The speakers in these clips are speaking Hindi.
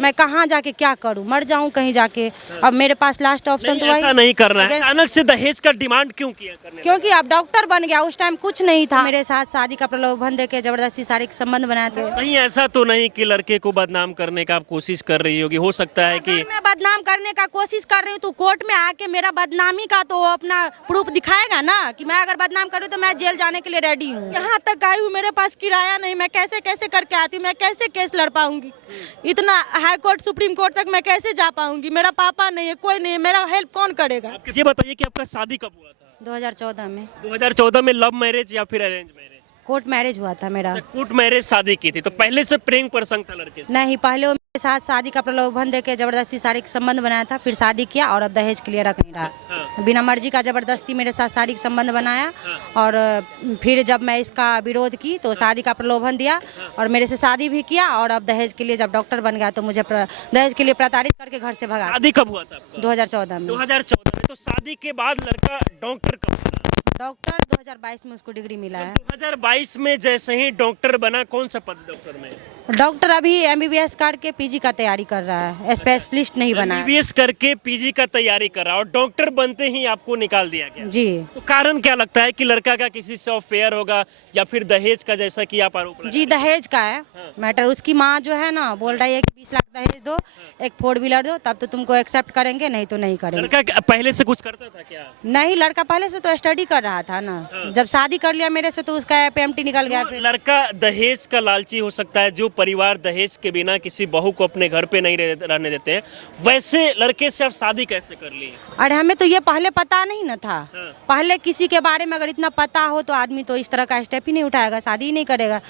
मैं कहाँ जाके क्या करूँ, मर जाऊँ कहीं जाके। अब मेरे पास लास्ट ऑप्शन तो ऐसा वही, नहीं करना है। अचानक से दहेज का डिमांड क्यों किया करने क्योंकि अब डॉक्टर बन गया, उस टाइम कुछ नहीं था। मेरे साथ शादी का प्रलोभन देके जबरदस्ती शारीरिक संबंध बनाए थे। कहीं ऐसा तो नहीं कि लड़के को बदनाम करने का आप कोशिश कर रही होगी? हो सकता है कि अगर मैं बदनाम करने का कोशिश कर रही हूँ तो कोर्ट में आके मेरा बदनामी का तो अपना प्रूफ दिखाएगा ना, कि मैं अगर बदनाम करूँ तो मैं जेल जाने के लिए रेडी हूँ। यहाँ तक आई हूँ, मेरे पास किराया नहीं, मैं कैसे कैसे करके आती हूँ, मैं कैसे केस लड़ पाऊंगी? इतना हाई कोर्ट सुप्रीम कोर्ट तक मैं कैसे जा पाऊंगी? मेरा पापा नहीं है, कोई नहीं है, मेरा हेल्प कौन करेगा? ये बताइए कि आपका शादी कब हुआ था? 2014 में 2014 में लव मैरिज या फिर अरेंज मैरिज? कोर्ट मैरिज हुआ था मेरा। कोर्ट मैरिज शादी की थी, तो पहले से प्रेम प्रसंग था लड़के से? नहीं, पहले वो मेरे साथ शादी का प्रलोभन देके जबरदस्ती शारीरिक संबंध बनाया था, फिर शादी किया और अब दहेज के लिए रख नहीं रहा। बिना मर्जी का जबरदस्ती मेरे साथ शारीरिक संबंध बनाया और फिर जब मैं इसका विरोध की तो शादी का प्रलोभन दिया और मेरे से शादी भी किया और अब दहेज के लिए जब डॉक्टर बन गया तो मुझे दहेज के लिए प्रताड़ित करके घर से भगा। शादी कब हुआ था आपका? 2014 में। 2014 में। तो शादी के बाद लड़का डॉक्टर कब बना? डॉक्टर 2022 में उसको डिग्री मिला है। 2022 में जैसे ही डॉक्टर बना, कौन सा पद डॉक्टर में? डॉक्टर अभी एमबीबीएस करके पीजी का तैयारी कर रहा है, स्पेशलिस्ट नहीं बना है। एमबीबीएस करके पीजी का तैयारी कर रहा और डॉक्टर बनते ही आपको निकाल दिया गया। जी। तो कारण क्या लगता है कि लड़का का किसी से अफेयर होगा या फिर दहेज का, जैसा कि आप आरोप लगा? जी, दहेज का है मैटर। उसकी माँ जो है ना बोल रही है कि 20 लाख दहेज दो, एक 4 व्हीलर दो, तब तो तुमको एक्सेप्ट करेंगे, नहीं तो नहीं करेंगे। लड़का पहले से कुछ करता था क्या? नहीं, लड़का पहले से तो स्टडी कर रहा था ना। जब शादी कर लिया मेरे से तो उसका एपीएमटी निकल गया। फिर लड़का दहेज का लालची हो सकता है, जो परिवार दहेज के बिना किसी बहू को अपने घर पे नहीं रहने देते हैं, वैसे लड़के से आप शादी कैसे कर ली? अरे हमें तो ये पहले पता नहीं न था। पहले किसी के बारे में अगर इतना पता हो तो आदमी तो इस तरह का स्टेप ही नहीं उठाएगा, शादी ही नहीं करेगा।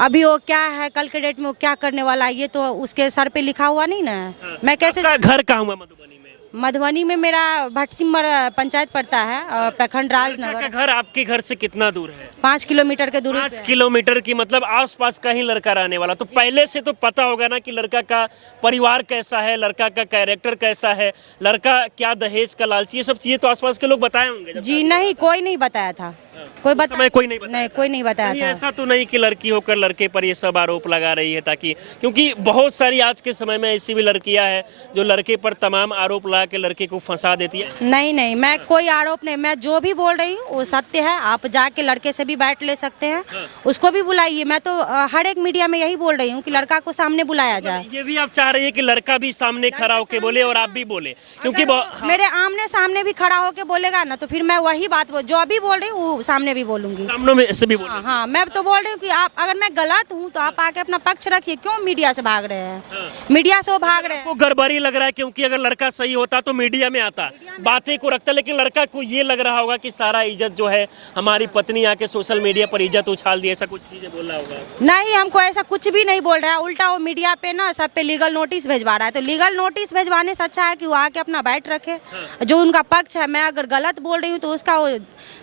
अभी वो क्या है, कल के डेट में वो क्या करने वाला है, ये तो उसके सर पे लिखा हुआ नहीं ना। मैं कैसे? घर कहाँ हुआ? मधुबनी में? मधुबनी में मेरा भटसिमर पंचायत पड़ता है और प्रखंड राजनगर। का घर आपके घर से कितना दूर है? 5 किलोमीटर के दूरी 5 किलोमीटर की, मतलब आसपास का ही लड़का रहने वाला। तो पहले से तो पता होगा ना कि लड़का का परिवार कैसा है, लड़का का कैरेक्टर कैसा है, लड़का क्या दहेज का लालची, ये सब चीजें तो आसपास के लोग बताए होंगे। जी नहीं, कोई नहीं बताया था। कोई कोई नहीं बताया? नहीं, कोई नहीं बताया था। ऐसा तो नहीं कि लड़की होकर लड़के पर ये सब आरोप लगा रही है, ताकि क्योंकि बहुत सारी आज के समय में ऐसी भी लड़कियां हैं जो लड़के पर तमाम आरोप लगा के लड़के को फंसा देती है। नहीं नहीं, मैं कोई आरोप नहीं, मैं जो भी बोल रही हूँ वो सत्य है। आप जाके लड़के से भी बैठ ले सकते हैं, उसको भी बुलाइए। मैं तो हर एक मीडिया में यही बोल रही हूँ कि लड़का को सामने बुलाया जाए। ये भी आप चाह रही है कि लड़का भी सामने खड़ा होकर बोले और आप भी बोले? क्योंकि मेरे आमने सामने भी खड़ा होके बोलेगा ना तो फिर मैं वही बात जो अभी बोल रही हूँ वो सामने भी बोलूंगी। सामने में से भी बोले? हाँ, मैं तो बोल रही हूँ कि आप अगर मैं गलत हूँ तो आप आके अपना पक्ष रखिए। क्यों मीडिया से भाग रहे हैं? मीडिया से वो भाग रहे हैं। को गड़बड़ी लग रहा है, क्योंकि अगर लड़का सही होता तो मीडिया में आता, बातें को रखता, लेकिन लड़का को ये लग रहा होगा कि सारा इज्जत जो है हमारी पत्नी आके सोशल मीडिया पर इज्जत उछाल दी, ऐसा कुछ चीजें बोल रहा होगा। नहीं, हमको ऐसा कुछ भी नहीं बोल रहा है। उल्टा वो मीडिया पे ना सब पे लीगल नोटिस भेजवा रहा है। तो लीगल नोटिस भेजवाने से अच्छा है कि वो आके अपना बैठ रखे, जो उनका पक्ष है। मैं अगर गलत बोल रही हूँ तो उसका वो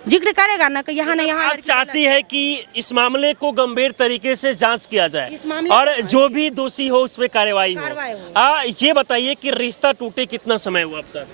जिक्र करेगा ना कि यहाँ नहीं, यहाँ चाहती है कि इस मामले को गंभीर तरीके से जांच किया जाए इस मामले और जो भी दोषी हो उस पर कार्रवाई हो। हो। ये बताइए कि रिश्ता टूटे कितना समय हुआ अब तक?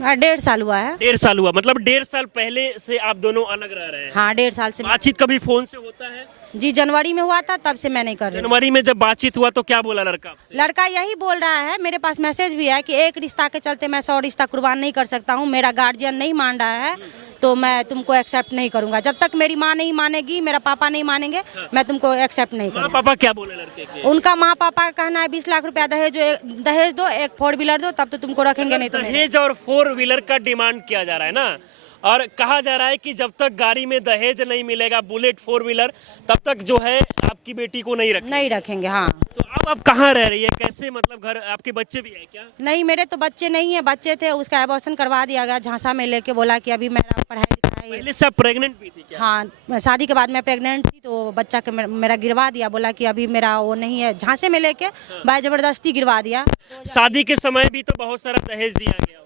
1.5 साल हुआ है। 1.5 साल हुआ, मतलब 1.5 साल पहले से आप दोनों अलग रह रहे हैं? हाँ, 1.5 साल से। बातचीत कभी फोन से होता है? जी, जनवरी में हुआ था, तब से मैं नहीं कर रही। जनवरी में जब बातचीत हुआ तो क्या बोला लड़का आपसे? लड़का यही बोल रहा है, मेरे पास मैसेज भी है कि एक रिश्ता के चलते मैं 100 रिश्ता कुर्बान नहीं कर सकता हूँ। मेरा गार्जियन नहीं मान रहा है तो मैं तुमको एक्सेप्ट नहीं करूंगा। जब तक मेरी माँ नहीं मानेगी, मेरा पापा नहीं मानेंगे, मैं तुमको एक्सेप्ट नहीं करूंगा। माँ पापा क्या बोले लड़के के? उनका माँ पापा का कहना है 20 लाख रुपया दहेज दो, एक 4 व्हीलर दो, तब तो तुमको रखेंगे, नहीं तो नहीं। दहेज और 4 व्हीलर का डिमांड किया जा रहा है ना, और कहा जा रहा है कि जब तक गाड़ी में दहेज नहीं मिलेगा, बुलेट 4 व्हीलर, तब तक जो है आपकी बेटी को नहीं रखेंगे। हाँ। तो अब आप कहाँ रह रही है, कैसे, मतलब घर, आपके बच्चे भी है क्या? नहीं, मेरे तो बच्चे नहीं है। बच्चे थे, उसका एबॉर्शन करवा दिया गया झांसा में लेके। बोला कि अभी मेरा पढ़ाई लिखाई। पहले से आप प्रेग्नेंट भी थी क्या? हाँ, शादी के बाद मैं प्रेग्नेंट थी तो बच्चा के मेरा गिरवा दिया। बोला कि अभी मेरा वो नहीं है, झांसे में लेके बाय जबरदस्ती गिरवा दिया। शादी के समय भी तो बहुत सारा दहेज दिया गया होगा?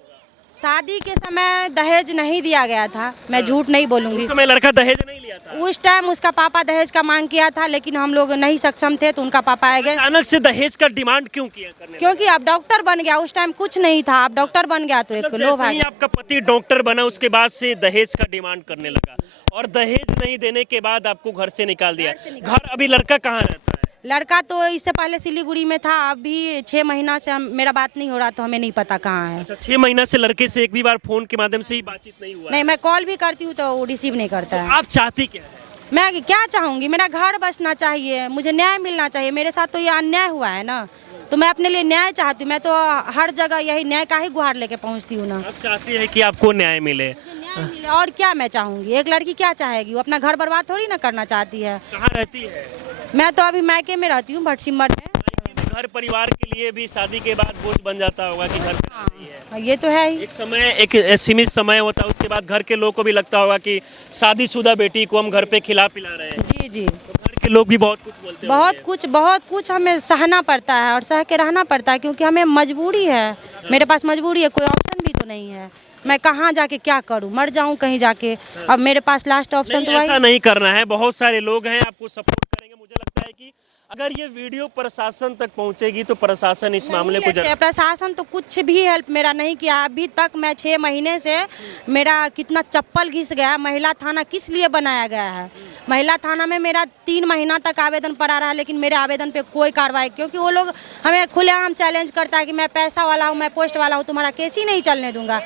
शादी के समय दहेज नहीं दिया गया था, मैं झूठ नहीं बोलूंगी। उस समय लड़का दहेज नहीं लिया था? उस टाइम उसका पापा दहेज का मांग किया था, लेकिन हम लोग नहीं सक्षम थे तो उनका पापा आ गए। अचानक से दहेज का डिमांड क्यों किया करने? क्योंकि अब डॉक्टर बन गया, उस टाइम कुछ नहीं था, अब डॉक्टर बन गया तो एक लोभ आ गया। आपका पति डॉक्टर बना, उसके बाद से दहेज का डिमांड करने लगा और दहेज नहीं देने के बाद आपको घर से निकाल दिया। घर अभी लड़का कहाँ रहता है? लड़का तो इससे पहले सिलीगुड़ी में था, अभी 6 महीना से मेरा बात नहीं हो रहा, तो हमें नहीं पता कहाँ है। अच्छा, 6 महीना से लड़के से एक भी बार फोन के माध्यम से ही बातचीत नहीं हुआ? नहीं, मैं कॉल भी करती हूँ तो वो रिसीव नहीं करता है। आप चाहती क्या है? मैं क्या चाहूँगी, मेरा घर बसना चाहिए, मुझे न्याय मिलना चाहिए। मेरे साथ तो ये अन्याय हुआ है ना, तो मैं अपने लिए न्याय चाहती हूँ। मैं तो हर जगह यही न्याय का ही गुहार लेके पहुँचती हूँ ना। आप चाहती है कि आपको न्याय मिले? न्याय मिले और क्या मैं चाहूँगी। एक लड़की क्या चाहेगी, वो अपना घर बर्बाद थोड़ी ना करना चाहती है। कहाँ रहती है? मैं तो अभी मायके में रहती हूँ, भटसिमर में। घर परिवार के लिए भी शादी के बाद बोझ बन जाता होगा कि घर पे रह रही है। ये तो है ही। एक समय, एक सीमित समय होता है, उसके बाद घर के लोग को भी लगता होगा कि शादीशुदा बेटी को हम घर पे खिला पिला रहे हैं। जी जी, तो घर के लोग भी बहुत कुछ बोलते हैं। बहुत कुछ हमें सहना पड़ता है और सह के रहना पड़ता है, क्योंकि हमें मजबूरी है। मेरे पास मजबूरी है, कोई ऑप्शन भी तो नहीं है। मैं कहाँ जाके क्या करूँ, मर जाऊँ कहीं जाके। अब मेरे पास लास्ट ऑप्शन तो ऐसा नहीं करना है। बहुत सारे लोग हैं आपको सपोर्ट करेंगे। मुझे लगता है कि अगर ये वीडियो प्रशासन तक पहुंचेगी तो प्रशासन इस मामले को प्रशासन तो कुछ भी हेल्प मेरा नहीं किया अभी तक। मैं 6 महीने से मेरा कितना चप्पल घिस गया। महिला थाना किस लिए बनाया गया है? महिला थाना में मेरा 3 महीना तक आवेदन पड़ा रहा, लेकिन मेरे आवेदन पे कोई कार्रवाई, क्योंकि वो लोग हमें खुलेआम चैलेंज करता है कि मैं पैसा वाला हूँ, मैं पोस्ट वाला हूँ, तुम्हारा केस ही नहीं चलने दूंगा।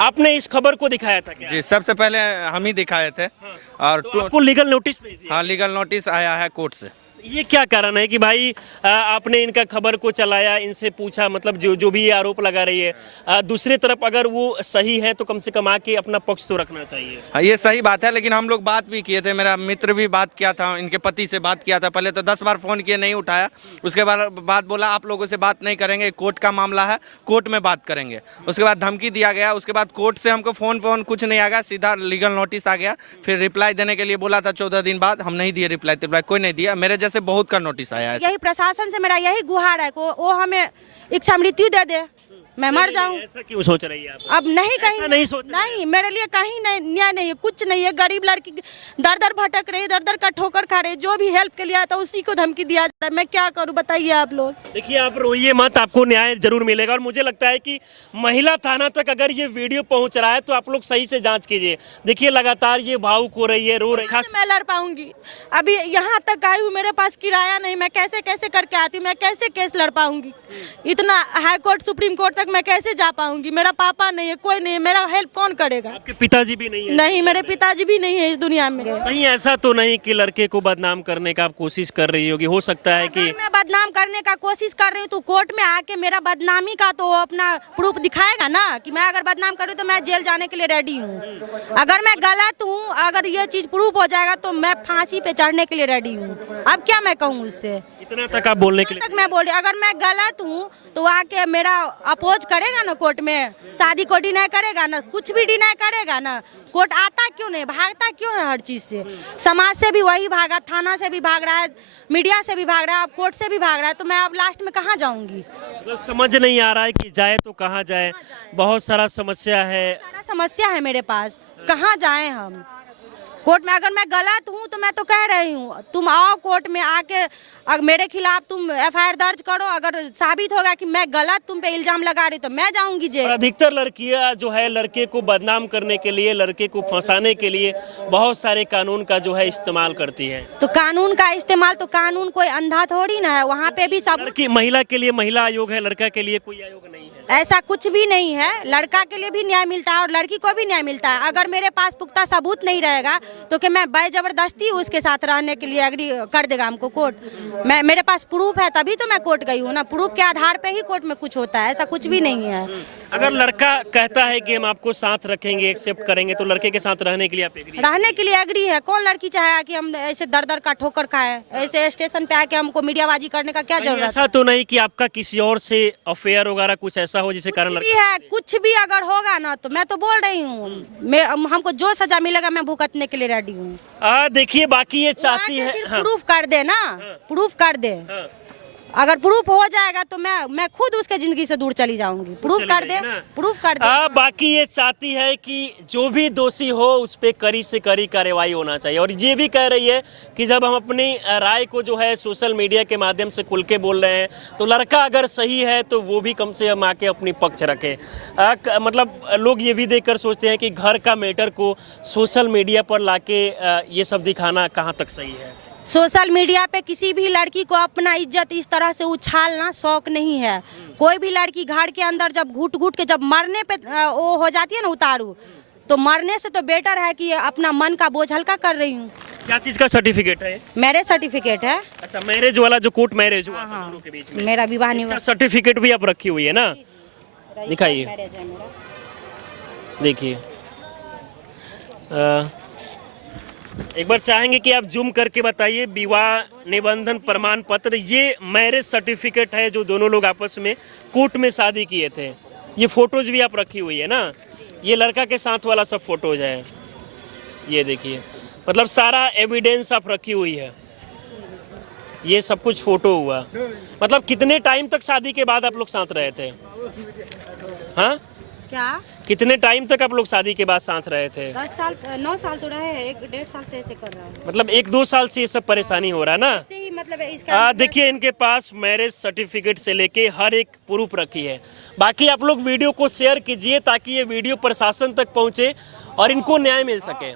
आपने इस खबर को दिखाया था क्या? जी, सबसे पहले हम ही दिखाए थे। और तो आपको लीगल नोटिस भेज दिया? हाँ, लीगल नोटिस आया है कोर्ट से। ये क्या कारण है कि भाई आपने इनका खबर को चलाया, इनसे पूछा, मतलब जो भी ये आरोप लगा रही है, दूसरी तरफ अगर वो सही है तो कम से कम आके अपना पक्ष तो रखना चाहिए। हाँ, ये सही बात है, लेकिन हम लोग बात भी किए थे। मेरा मित्र भी बात किया था, इनके पति से बात किया था। पहले तो 10 बार फ़ोन किए, नहीं उठाया। उसके बाद बोला आप लोगों से बात नहीं करेंगे, कोर्ट का मामला है, कोर्ट में बात करेंगे। उसके बाद धमकी दिया गया। उसके बाद कोर्ट से हमको फ़ोन कुछ नहीं आ गया, सीधा लीगल नोटिस आ गया। फिर रिप्लाई देने के लिए बोला था 14 दिन बाद, हम नहीं दिए रिप्लाई कोई नहीं दिया। मेरे जैसे बहुत का नोटिस आया है। यही प्रशासन से मेरा यही गुहार है को वो हमें इच्छा मृत्यु दे दे, मैं मर जाऊं। ऐसा क्यों सोच रही है आप? अब नहीं, कहीं नहीं सोच रही नहीं, मेरे लिए कहीं नहीं, न्याय नहीं है, कुछ नहीं है। गरीब लड़की दर दर भटक रही है, दर दर का ठोकर खा रही है। जो भी हेल्प के लिए आता है उसी को धमकी दिया जा रहा है। मैं क्या करूं बताइए आप लोग। देखिए, आप रोइए मत, आपको न्याय जरूर मिलेगा। और मुझे लगता है कि महिला थाना तक अगर ये वीडियो पहुंच रहा है तो आप लोग सही से जांच कीजिए। देखिए, लगातार ये भावुक हो रही है, रो रही है। मैं लड़ पाऊंगी? अभी यहाँ तक आई हूँ, मेरे पास किराया नहीं, मैं कैसे कैसे करके आती हूँ, मैं कैसे केस लड़ पाऊंगी? इतना हाई कोर्ट सुप्रीम कोर्ट तक मैं कैसे जा पाऊंगी? मेरा पापा नहीं है, कोई नहीं है, मेरा हेल्प कौन करेगा? आपके पिताजी भी नहीं है? नहीं, मेरे पिताजी भी नहीं है इस दुनिया में। कहीं ऐसा तो नहीं कि लड़के को बदनाम करने का आप कोशिश कर रही होगी? हो सकता है कि मैं बदनाम करने का कोशिश कर रही हूँ तो कोर्ट में आके मेरा बदनामी का तो अपना प्रूफ दिखाएगा ना, कि मैं अगर बदनाम करूँ तो मैं जेल जाने के लिए रेडी हूँ। अगर मैं गलत हूँ, अगर ये चीज प्रूफ हो जाएगा तो मैं फांसी पे चढ़ने के लिए रेडी हूँ। अब क्या मैं कहूँ उससे? इतना तक आप बोलने के लिए? तक मैं बोल रही, अगर मैं गलत हूँ तो आके मेरा अपोज करेगा ना कोर्ट में, शादी को डिनाई करेगा ना, कुछ भी डिनाई करेगा ना। कोर्ट आता क्यों नहीं, भागता क्यों है हर चीज से? समाज से भी वही भागा, थाना से भी भाग रहा है, मीडिया से भी भाग रहा है, अब कोर्ट से भी भाग रहा है, तो मैं अब लास्ट में कहाँ जाऊंगी? मतलब समझ नहीं आ रहा है कि जाए तो कहाँ जाए। बहुत सारा समस्या है। सारा समस्या है मेरे पास, कहाँ जाएं हम? कोर्ट में अगर मैं गलत हूँ तो मैं तो कह रही हूँ, तुम आओ कोर्ट में आके, अगर मेरे खिलाफ तुम एफआईआर दर्ज करो। अगर साबित होगा कि मैं गलत तुम पे इल्जाम लगा रही तो मैं जाऊंगी जेल। और अधिकतर लड़कियां जो है लड़के को बदनाम करने के लिए, लड़के को फंसाने के लिए बहुत सारे कानून का जो है इस्तेमाल करती है। तो कानून का इस्तेमाल, तो कानून कोई अंधा थोड़ी ना है, वहाँ पे भी सब। लड़की, महिला के लिए महिला आयोग है, लड़का के लिए कोई आयोग नहीं है। ऐसा कुछ भी नहीं है। लड़का के लिए भी न्याय मिलता है और लड़की को भी न्याय मिलता है। अगर मेरे पास पुख्ता सबूत नहीं रहेगा तो कि मैं जबरदस्ती उसके साथ रहने के लिए एग्री कर देगा हमको कोर्ट? मेरे पास प्रूफ है तभी तो मैं कोर्ट गई हूँ ना। प्रूफ के आधार पे ही कोर्ट में कुछ होता है, ऐसा कुछ भी नहीं है। अगर लड़का कहता है कि हम आपको साथ रखेंगे, एक्सेप्ट करेंगे, तो लड़के के साथ रहने के लिए आप एग्री? रहने के लिए एग्री है। कौन लड़की चाहे कि हम ऐसे दर दर का ठोकर खाए, ऐसे स्टेशन पे आके हमको मीडियाबाजी करने का क्या जरूरत है? ऐसा तो नहीं कि आपका किसी और से अफेयर वगैरह कुछ ऐसा हो जिसके कारण भी है, कुछ भी अगर होगा ना तो मैं तो बोल रही हूँ, हमको जो सजा मिलेगा मैं भुगतने के लिए रेडी हूँ। देखिए, बाकी ये चाहती है प्रूफ कर दे ना, प्रूफ कर दे। अगर प्रूफ हो जाएगा तो मैं खुद उसके जिंदगी से दूर चली जाऊंगी। प्रूफ कर दे, प्रूफ कर दे। बाकी ये चाहती है कि जो भी दोषी हो उस पे कड़ी से कड़ी कार्रवाई होना चाहिए। और ये भी कह रही है कि जब हम अपनी राय को जो है सोशल मीडिया के माध्यम से खुल के बोल रहे हैं तो लड़का अगर सही है तो वो भी कम से कम आके अपनी पक्ष रखे। मतलब लोग ये भी देखकर सोचते हैं कि घर का मैटर को सोशल मीडिया पर लाके ये सब दिखाना कहाँ तक सही है? सोशल मीडिया पे किसी भी लड़की को अपना इज्जत इस तरह से उछालना शौक नहीं है। कोई भी लड़की घर के अंदर जब घुट घुट के जब मरने पे वो हो जाती है ना उतारू, तो मरने से तो बेटर है कि अपना मन का बोझ हल्का कर रही हूँ। क्या चीज का सर्टिफिकेट है? मैरिज सर्टिफिकेट है। अच्छा, मैरिज वाला जो कोर्ट मैरिज हुआ था हाँ, दोनों के बीच में, मेरा विवाह इसका निवाह सर्टिफिकेट भी आप रखी हुई है ना? दिखाइए, मैरिज है मेरा। देखिए, एक बार चाहेंगे कि आप जूम करके बताइए। विवाह निबंधन प्रमाण पत्र, ये मैरिज सर्टिफिकेट है जो दोनों लोग आपस में कोर्ट में शादी किए थे। ये फोटोज भी आप रखी हुई है ना? ये लड़का के साथ वाला सब फोटोज है, ये देखिए, मतलब सारा एविडेंस आप रखी हुई है। ये सब कुछ फोटो हुआ। मतलब कितने टाइम तक शादी के बाद आप लोग साथ रहे थे? हाँ, क्या कितने टाइम तक आप लोग शादी के बाद साथ रहे थे? 10 साल 9 साल तो रहे हैं, 1-1.5 साल से ऐसे कर रहा है। मतलब 1-2 साल से ये सब परेशानी हो रहा है ना? ऐसे ही मतलब इसका देखिए, इनके पास मैरिज सर्टिफिकेट से लेके हर एक प्रूफ रखी है। बाकी आप लोग वीडियो को शेयर कीजिए ताकि ये वीडियो प्रशासन तक पहुंचे और इनको न्याय मिल सके।